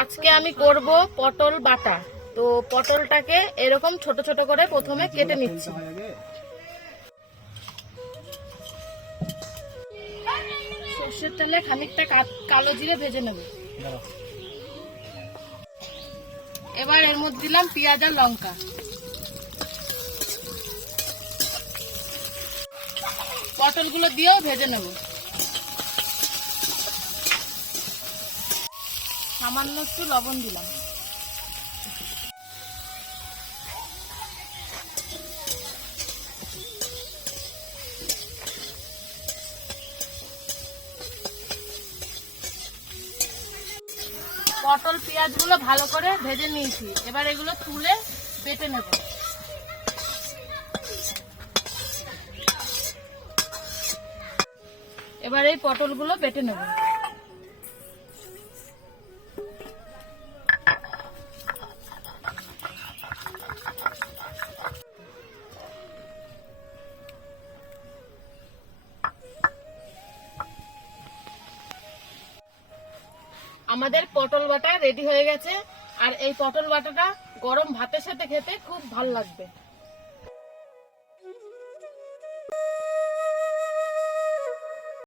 আজকে আমি করব পটল বাটা। তো পটলটাকে এরকম ছোট ছোট করে প্রথমে কেটে নিচ্ছি। সর্ষের তেলে খানিকটা কালো জিরে ভেজে নেব। এবার এর মধ্যে দিলাম পেঁয়াজ আর লঙ্কা। পটলগুলো দিয়েও ভেজে নেব। সামান্য একটু লবণ দিলাম। পটল পেঁয়াজগুলো ভালো করে ভেজে নিয়েছি, এবার এগুলো তুলে বেটে নেব। এবার এই পটলগুলো বেটে নেব। আমাদের পটল বাটা রেডি হয়ে গেছে। আর এই পটল বাটাটা গরম ভাতের সাথে খেতে খুব ভালো লাগবে।